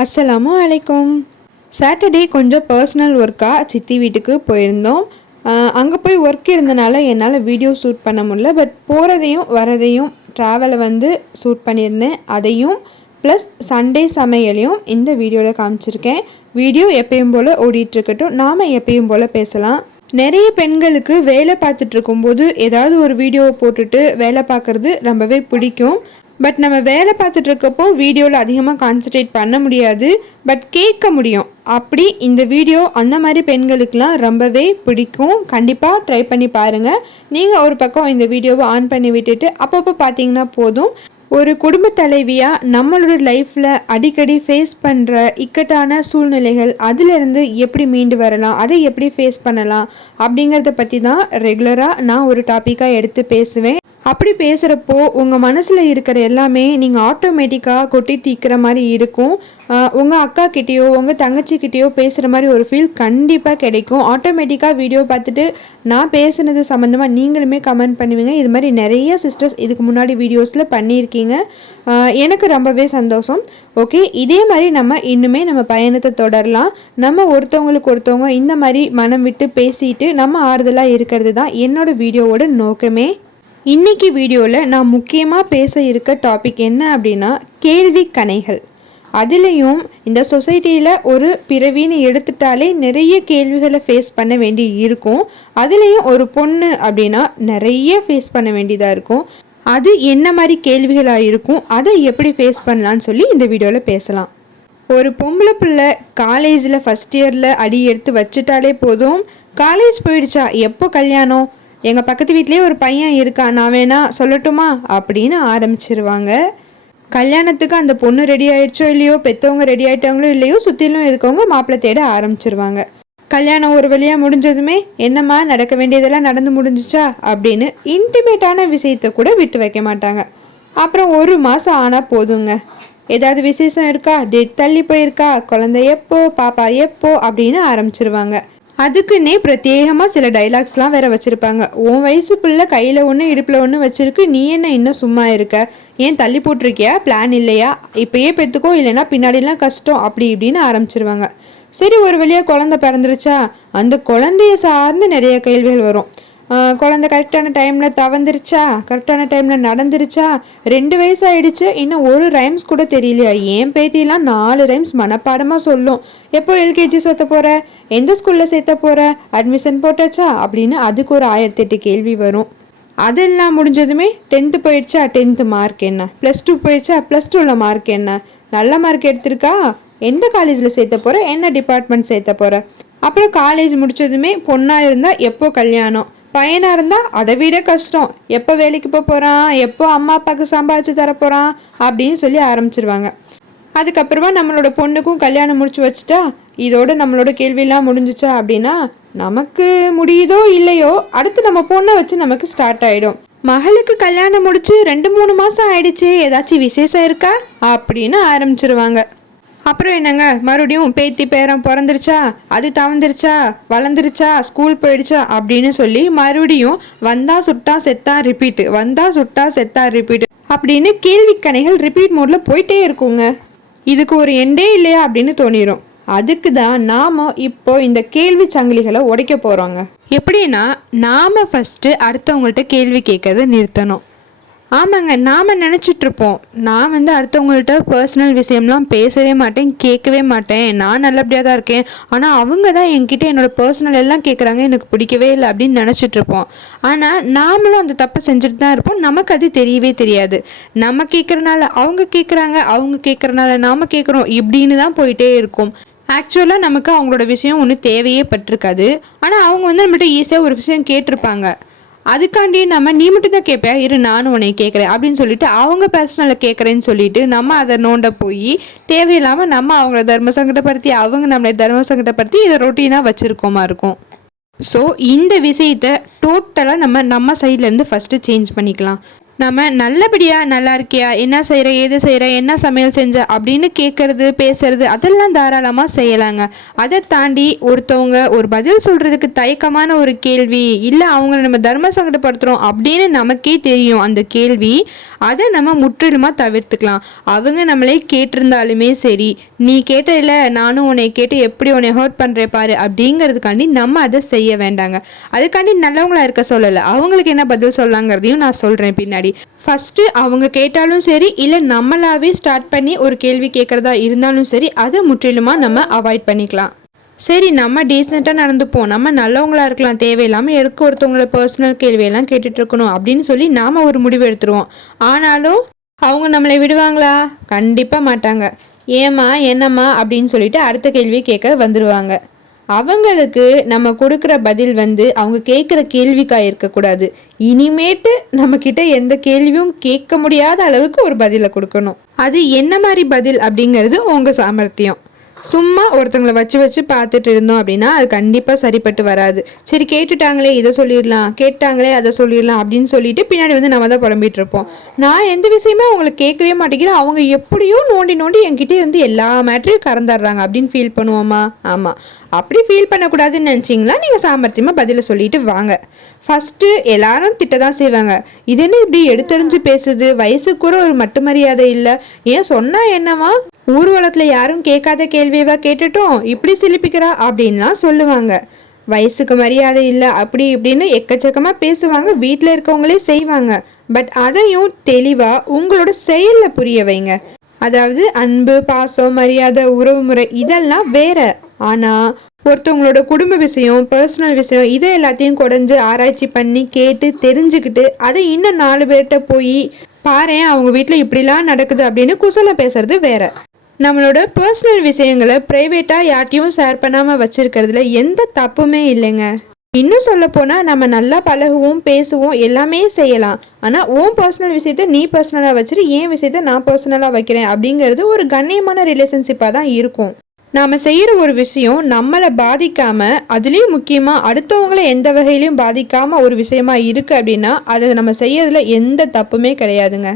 அஸ்ஸலாமு அலைக்கும். சாட்டர்டே கொஞ்சம் பர்சனல் ஒர்க்காக சித்தி வீட்டுக்கு போயிருந்தோம். அங்கே போய் ஒர்க் இருந்தனால என்னால் வீடியோ ஷூட் பண்ண முடியல. பட் போகிறதையும் வரதையும் ட்ராவலை ஷூட் பண்ணியிருந்தேன். அதையும் ப்ளஸ் சண்டே சமையலையும் இந்த வீடியோவில் காமிச்சிருக்கேன். வீடியோ எப்பயும் போல் ஓடிட்டுருக்கட்டும், நாம் எப்பயும் போல் பேசலாம். நிறைய பெண்களுக்கு வேலை பார்த்துட்டு இருக்கும்போது ஏதாவது ஒரு வீடியோவை போட்டுட்டு வேலை பார்க்குறது ரொம்பவே பிடிக்கும். பட் நம்ம வேலை பார்த்துட்டு இருக்கப்போ வீடியோவில் அதிகமாக கான்சன்ட்ரேட் பண்ண முடியாது, பட் கேட்க முடியும். அப்படி இந்த வீடியோ அந்த மாதிரி பெண்களுக்கெலாம் ரொம்பவே பிடிக்கும். கண்டிப்பாக ட்ரை பண்ணி பாருங்கள். நீங்கள் ஒரு பக்கம் இந்த வீடியோவை ஆன் பண்ணி விட்டுட்டு அப்பப்போ பார்த்தீங்கன்னா போதும். ஒரு குடும்ப தலைவியாக நம்மளோட லைஃப்பில் அடிக்கடி ஃபேஸ் பண்ணுற இக்கட்டான சூழ்நிலைகள், அதிலிருந்து எப்படி மீண்டு வரலாம், அதை எப்படி ஃபேஸ் பண்ணலாம் அப்படிங்கிறத பற்றி தான் ரெகுலராக நான் ஒரு டாப்பிக்காக எடுத்து பேசுவேன். அப்படி பேசுகிறப்போ உங்கள் மனசில் இருக்கிற எல்லாமே நீங்கள் ஆட்டோமேட்டிக்காக கொட்டி தீக்கிற மாதிரி இருக்கும். உங்கள் அக்கா கிட்டேயோ உங்கள் தங்கச்சிக்கிட்டேயோ பேசுகிற மாதிரி ஒரு ஃபீல் கண்டிப்பாக கிடைக்கும். ஆட்டோமேட்டிக்காக வீடியோ பார்த்துட்டு நான் பேசுனது சம்மந்தமாக நீங்களுமே கமெண்ட் பண்ணுவீங்க. இது மாதிரி நிறைய சிஸ்டர்ஸ் இதுக்கு முன்னாடி வீடியோஸில் பண்ணியிருக்கீங்க. எனக்கு ரொம்பவே சந்தோஷம். ஓகே, இதே மாதிரி நம்ம பயணத்தை தொடரலாம். நம்ம ஒருத்தவங்க இந்த மாதிரி மனம் விட்டு பேசிட்டு நம்ம ஆறுதலாக இருக்கிறது தான் என்னோட வீடியோவோட நோக்கமே. இன்றைக்கி வீடியோவில் நான் முக்கியமாக பேச இருக்க டாபிக் என்ன அப்படின்னா கேள்வி கணைகள். அதுலேயும் இந்த சொசைட்டியில் ஒரு பிறவின்னு எடுத்துட்டாலே நிறைய கேள்விகளை ஃபேஸ் பண்ண வேண்டி இருக்கும். அதுலேயும் ஒரு பொண்ணு அப்படின்னா நிறைய ஃபேஸ் பண்ண வேண்டியதாக இருக்கும். அது என்ன மாதிரி கேள்விகளாக இருக்கும், அதை எப்படி ஃபேஸ் பண்ணலான்னு சொல்லி இந்த வீடியோவில் பேசலாம். ஒரு பொம்பளை பிள்ளை காலேஜில் ஃபஸ்ட் இயரில் அடி எடுத்து வச்சுட்டாலே போதும், காலேஜ் போயிடுச்சா, எப்போ கல்யாணம், எங்கள் பக்கத்து வீட்லேயே ஒரு பையன் இருக்கான், நான் வேணா சொல்லட்டுமா அப்படின்னு ஆரம்பிச்சிருவாங்க. கல்யாணத்துக்கு அந்த பொண்ணு ரெடி ஆயிடுச்சோ இல்லையோ, பெற்றவங்க ரெடி ஆகிட்டாங்களோ இல்லையோ, சுற்றிலும் இருக்கவங்க மாப்பிள்ளை தேட ஆரம்பிச்சிருவாங்க. கல்யாணம் ஒரு வழியாக முடிஞ்சதுமே என்னம்மா நடக்க வேண்டியதெல்லாம் நடந்து முடிஞ்சிச்சா அப்படின்னு இன்டிமேட்டான விஷயத்தை கூட விட்டு வைக்க மாட்டாங்க. அப்புறம் ஒரு மாதம் ஆனால் போதுங்க, ஏதாவது விசேஷம் இருக்கா, டேட் தள்ளி போயிருக்கா, குழந்தை எப்போ, பாப்பா எப்போ அப்படின்னு ஆரம்பிச்சிருவாங்க. அதுக்குன்னே பிரத்யேகமாக சில டைலாக்ஸ்லாம் வேற வச்சுருப்பாங்க. உன் வயசு பிள்ளை கையில் ஒன்று இடுப்பில் ஒன்று வச்சுருக்கு, நீ என்ன இன்னும் சும்மா இருக்க, ஏன் தள்ளி போட்டிருக்கியா, பிளான் இல்லையா, இப்போயே பெற்றுக்கோ, இல்லைன்னா பின்னாடிலாம் கஷ்டம், அப்படி இப்படின்னு ஆரம்பிச்சிருவாங்க. சரி, ஒரு வழியாக குழந்தை பிறந்துருச்சா, அந்த குழந்தைய சார்ந்து நிறைய கேள்விகள் வரும். குழந்தை கரெக்டான டைமில் தவந்துருச்சா, கரெக்டான டைமில் நடந்துருச்சா, 2 வயசு ஆகிடுச்சு, இன்னும் ஒரு ரைம்ஸ் கூட தெரியலையா, ஏன் பேத்திலாம் 4 ரைம்ஸ் மனப்பாடமாக சொல்லும், எப்போ எல்கேஜி சேர்த்த போகிற, எந்த ஸ்கூலில் சேர்த்த போகிற, அட்மிஷன் போட்டாச்சா அப்படின்னு அதுக்கு ஒரு 1008 கேள்வி வரும். அதெல்லாம் முடிஞ்சதுமே 10th போயிடுச்சா, 10th மார்க் என்ன, +2 போயிடுச்சா, +2ல் மார்க் என்ன, நல்ல மார்க் எடுத்திருக்கா, எந்த காலேஜில் சேர்த்த போகிற, என்ன டிபார்ட்மெண்ட் சேர்த்த போகிற, அப்புறம் காலேஜ் முடித்ததுமே பொண்ணாக இருந்தால் எப்போ கல்யாணம், பையனாக இருந்தால் அதை விட கஷ்டம், எப்போ வேலைக்கு போகிறான், எப்போ அம்மா அப்பாவுக்கு சம்பாதிச்சு தரப்போகிறான் அப்படின்னு சொல்லி ஆரம்பிச்சிருவாங்க. அதுக்கப்புறமா நம்மளோட பொண்ணுக்கும் கல்யாணம் முடிச்சு வச்சுட்டா இதோட நம்மளோட கேள்வியெல்லாம் முடிஞ்சிச்சா அப்படின்னா, நமக்கு முடியுதோ இல்லையோ அடுத்து நம்ம பொண்ணை வச்சு நமக்கு ஸ்டார்ட் ஆகிடும். மகளுக்கு கல்யாணம் முடிச்சு 2-3 மாதம் ஆயிடுச்சு, ஏதாச்சும் விசேஷம் இருக்கா அப்படின்னு ஆரம்பிச்சிருவாங்க. அப்புறம் என்னங்க, மறுபடியும் பேத்தி பேரன் பிறந்துருச்சா, அது தவந்துருச்சா, வளர்ந்துருச்சா, ஸ்கூல் போயிடுச்சா அப்படின்னு சொல்லி மறுபடியும் வந்தா சுட்டா செத்தா ரிப்பீட்டு, வந்தா சுட்டா செத்தா ரிப்பீட்டு அப்படின்னு கேள்வி கணைகள் ரிப்பீட் மோடில் போயிட்டே இருக்குங்க. இதுக்கு ஒரு எண்டே இல்லையா அப்படின்னு தோணிடும். அதுக்கு தான் நாம் இப்போ இந்த கேள்வி சங்கிலிகளை உடைக்க போகிறோங்க. எப்படின்னா, நாம் ஃபஸ்ட்டு அடுத்தவங்கள்ட்ட கேள்வி கேட்கறத நிறுத்தணும். ஆமாங்க, நாம் நினச்சிட்ருப்போம், நான் அடுத்தவங்கள்ட்ட பர்சனல் விஷயம்லாம் பேசவே மாட்டேன், கேட்கவே மாட்டேன், நான் நல்லபடியாக தான் இருக்கேன், ஆனால் அவங்க தான் என்கிட்ட என்னோடய பர்சனல் எல்லாம் கேட்குறாங்க, எனக்கு பிடிக்கவே இல்லை அப்படின்னு நினச்சிட்ருப்போம். ஆனால் நாமளும் அந்த தப்பை செஞ்சுட்டு தான் இருப்போம், நமக்கு அது தெரியவே தெரியாது. நம்ம கேட்குறனால அவங்க கேட்குறாங்க, அவங்க கேட்குறனால நாம் கேட்குறோம், இப்படின்னு தான் போயிட்டே இருக்கும். ஆக்சுவலாக நமக்கு அவங்களோட விஷயம் ஒன்றும் தேவையே பட்டிருக்காது, ஆனால் அவங்க நம்மகிட்ட ஈஸியாக ஒரு விஷயம் கேட்டிருப்பாங்க. அதுக்காண்டி நீ மட்டும் தான் கேட்பேன், இரு நானும் உன்னை கேட்குறேன் அப்படின்னு சொல்லிட்டு அவங்க பர்சனலை கேட்குறேன்னு சொல்லிட்டு நம்ம அதை நோண்ட போய் தேவையில்லாமல் நம்ம அவங்கள தர்ம சங்கடப்படுத்தி அவங்க நம்மளை தர்ம சங்கடப்படுத்தி இதை ரொட்டீனாக வச்சுருக்கோமா இருக்கும். ஸோ இந்த விஷயத்தை டோட்டலாக நம்ம சைட்லேருந்து ஃபஸ்ட்டு சேஞ்ச் பண்ணிக்கலாம். நம்ம நல்லபடியாக நல்லா இருக்கியா, என்ன செய்கிற, ஏது செய்கிற, என்ன சமையல் செஞ்ச அப்படின்னு கேட்குறது பேசுறது அதெல்லாம் தாராளமாக செய்யலாங்க. அதை தாண்டி ஒருத்தவங்க ஒரு பதில் சொல்கிறதுக்கு தயக்கமான ஒரு கேள்வி, இல்லை அவங்கள நம்ம தர்ம சங்கடப்படுத்துகிறோம் அப்படின்னு நமக்கே தெரியும் அந்த கேள்வி, அதை நம்ம முற்றிலுமாக தவிர்த்துக்கலாம். அவங்க நம்மளே கேட்டிருந்தாலுமே சரி, நீ கேட்ட இல்லை நானும் உன்னை கேட்டு எப்படி உன்னை ஹர்ட் பண்ணுறேன் பாரு அப்படிங்கிறதுக்காண்டி நம்ம அதை செய்ய வேண்டாங்க. அதுக்காண்டி நல்லவங்களா இருக்க சொல்லலை, அவங்களுக்கு என்ன பதில் சொல்லலாங்கிறதையும் நான் சொல்கிறேன் பின்னாடி. ஃபஸ்ட்டு அவங்க கேட்டாலும் சரி, இல்லை நம்மளாவே ஸ்டார்ட் பண்ணி ஒரு கேள்வி கேட்குறதா இருந்தாலும் சரி, அதை முற்றிலுமாக நம்ம அவாய்ட் பண்ணிக்கலாம். சரி, நம்ம டீசெண்டாக நடந்துப்போம், நம்ம நல்லவங்களா இருக்கலாம், தேவையில்லாமல் எதுக்கு ஒருத்தவங்களோட பர்சனல் கேள்வியெல்லாம் கேட்டுட்டு இருக்கணும் அப்படின்னு சொல்லி நாம் ஒரு முடிவு எடுத்துருவோம். ஆனாலும் அவங்க நம்மளை விடுவாங்களா? கண்டிப்பாக மாட்டாங்க. ஏம்மா என்னம்மா அப்படின்னு சொல்லிட்டு அடுத்த கேள்வி கேட்க வந்துடுவாங்க. அவங்களுக்கு நம்ம கொடுக்குற பதில் அவங்க கேட்குற கேள்விக்காக இருக்கக்கூடாது. இனிமேட்டு நம்மக்கிட்ட எந்த கேள்வியும் கேட்க முடியாத அளவுக்கு ஒரு பதிலை கொடுக்கணும். அது என்ன மாதிரி பதில் அப்படிங்கிறது உங்கள் சாமர்த்தியம். சும்மா ஒருத்தவங்களை வச்சு பார்த்துட்டு இருந்தோம் அப்படின்னா அது கண்டிப்பாக சரிப்பட்டு வராது. சரி, கேட்டுட்டாங்களே இதை சொல்லிடலாம், கேட்டாங்களே அதை சொல்லிடலாம் அப்படின்னு சொல்லிட்டு பின்னாடி நம்ம தான் புலம்பிட்டு இருப்போம். நான் எந்த விஷயமே அவங்களுக்கு கேட்கவே மாட்டேங்கிறேன், அவங்க எப்படியோ நோண்டி என்கிட்ட எல்லா மேட்டரையும் கறந்துடுறாங்க அப்படின்னு ஃபீல் பண்ணுவோமா? ஆமாம், அப்படி ஃபீல் பண்ணக்கூடாதுன்னு நினச்சிங்களா நீங்கள் சாமர்த்தியமாக பதிலை சொல்லிட்டு வாங்க. ஃபஸ்ட்டு எல்லாரும் திட்ட தான் செய்வாங்க, இது என்ன இப்படி எடுத்தறிஞ்சு பேசுது, வயசுக்கு கூட ஒரு மட்டு மரியாதை இல்லை, ஏன் சொன்னால் என்னவா, ஊர்வலத்தில் யாரும் கேட்காத கேள்வியவா கேட்டுட்டோம், இப்படி சிலிப்பிக்கிறா அப்படின்லாம் சொல்லுவாங்க. வயசுக்கு மரியாதை இல்லை அப்படி இப்படின்னு எக்கச்சக்கமாக பேசுவாங்க, வீட்டில் இருக்கவங்களே செய்வாங்க. பட் அதையும் தெளிவாக உங்களோட செயலில் புரிய வைங்க. அதாவது அன்பு, பாசம், மரியாதை, உறவு முறை இதெல்லாம் வேற. ஆனால் ஒருத்தவங்களோட குடும்ப விஷயம், பர்சனல் விஷயம் இதை எல்லாத்தையும் குறைஞ்சு ஆராய்ச்சி பண்ணி கேட்டு தெரிஞ்சுக்கிட்டு அதை இன்னும் 4 பேர்கிட்ட போய் பாரு அவங்க வீட்டில் இப்படிலாம் நடக்குது அப்படின்னு குசலம் பேசுறது வேற. நம்மளோட பர்சனல் விஷயங்களை ப்ரைவேட்டாக யார்ட்டையும் ஷேர் பண்ணாமல் வச்சுருக்கிறதுல எந்த தப்புமே இல்லைங்க. இன்னும் சொல்ல போனால் நம்ம நல்லா பழகுவோம், பேசுவோம், எல்லாமே செய்யலாம். ஆனால் உன் பர்சனல் விஷயத்த நீ பர்சனலாக வச்சுட்டு என் விஷயத்த நான் பர்சனலாக வைக்கிறேன் அப்படிங்கிறது ஒரு கண்ணியமான ரிலேஷன்ஷிப்பாக தான் இருக்கும். நாம் செய்கிற ஒரு விஷயம் நம்மளை பாதிக்காமல், அதுலேயும் முக்கியமாக அடுத்தவங்களை எந்த வகையிலையும் பாதிக்காமல் ஒரு விஷயமா இருக்குது அப்படின்னா அதை நம்ம செய்யறதுல எந்த தப்புமே கிடையாதுங்க.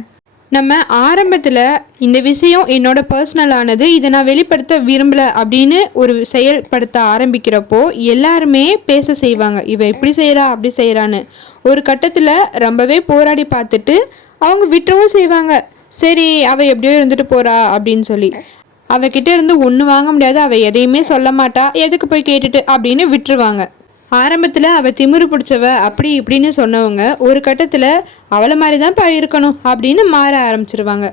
நம்ம ஆரம்பத்தில் இந்த விஷயம் என்னோட பர்சனலானது, இதை நான் வெளிப்படுத்த விரும்பலை அப்படின்னு ஒரு செயல்படுத்த ஆரம்பிக்கிறப்போ எல்லாருமே பேச செய்வாங்க, இவ இப்படி செய்கிறா அப்படி செய்கிறான்னு. ஒரு கட்டத்தில் ரொம்பவே போராடி பார்த்துட்டு அவங்க விட்டுறவும் செய்வாங்க. சரி, அவள் எப்படியோ இருந்துட்டு போகிறா அப்படின்னு சொல்லி அவகிட்ட இருந்து ஒன்று வாங்க முடியாது, அவள் எதையுமே சொல்ல மாட்டா, எதுக்கு போய் கேட்டுட்டு அப்படின்னு விட்டுருவாங்க. ஆரம்பத்தில் அவள் திமிரு பிடிச்சவ அப்படி இப்படின்னு சொன்னவங்க ஒரு கட்டத்தில் அவளை மாதிரி தான்ப்பா இருக்கணும் அப்படின்னு மாற ஆரம்பிச்சிருவாங்க.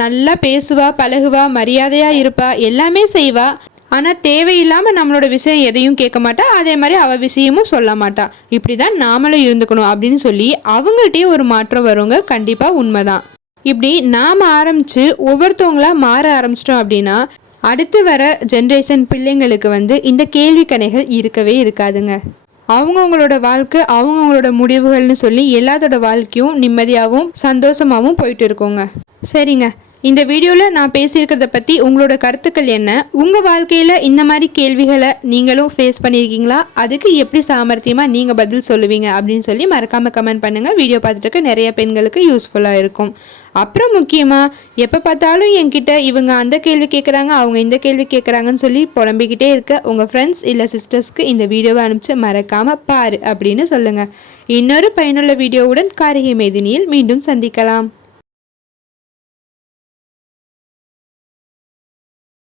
நல்லா பேசுவா, பழகுவா, மரியாதையாக இருப்பா, எல்லாமே செய்வா. ஆனால் தேவையில்லாமல் நம்மளோட விஷயம் எதையும் கேட்க மாட்டா, அதே மாதிரி அவள் விஷயமும் சொல்ல மாட்டா. இப்படி தான் நாமளும் இருந்துக்கணும் அப்படின்னு சொல்லி அவங்கள்ட்டே ஒரு மாற்றம் வருங்க. கண்டிப்பாக உண்மைதான். இப்படி நாம் ஆரம்பித்து ஒவ்வொருத்தவங்களாக மாற ஆரம்பிச்சிட்டோம் அப்படின்னா அடுத்து வர ஜென்ரேஷன் பிள்ளைங்களுக்கு இந்த கேள்வி கணைகள் இருக்கவே இருக்காதுங்க. அவங்கவுங்களோட வாழ்க்கை, அவங்கவுங்களோட முடிவுகள்னு சொல்லி எல்லாத்தோட வாழ்க்கையும் நிம்மதியாகவும் சந்தோஷமாகவும் போயிட்டு இருக்கோங்க. சரிங்க, இந்த வீடியோவில் நான் பேசியிருக்கிறத பற்றி உங்களோட கருத்துக்கள் என்ன? உங்கள் வாழ்க்கையில் இந்த மாதிரி கேள்விகளை நீங்களும் ஃபேஸ் பண்ணியிருக்கீங்களா? அதுக்கு எப்படி சாமர்த்தியமாக நீங்கள் பதில் சொல்லுவீங்க அப்படின்னு சொல்லி மறக்காமல் கமெண்ட் பண்ணுங்கள். வீடியோ பார்த்துட்டு இருக்க நிறைய பெண்களுக்கு யூஸ்ஃபுல்லாக இருக்கும். அப்புறம் முக்கியமாக எப்போ பார்த்தாலும் என்கிட்ட இவங்க அந்த கேள்வி கேட்குறாங்க, அவங்க இந்த கேள்வி கேட்குறாங்கன்னு சொல்லி புலம்பிக்கிட்டே இருக்க உங்கள் ஃப்ரெண்ட்ஸ் இல்லை சிஸ்டர்ஸ்க்கு இந்த வீடியோவை அனுப்பிச்சு மறக்காமல் பாரு அப்படின்னு சொல்லுங்கள். இன்னொரு பயனுள்ள வீடியோவுடன் காரிகை மேதினியில் மீண்டும் சந்திக்கலாம்.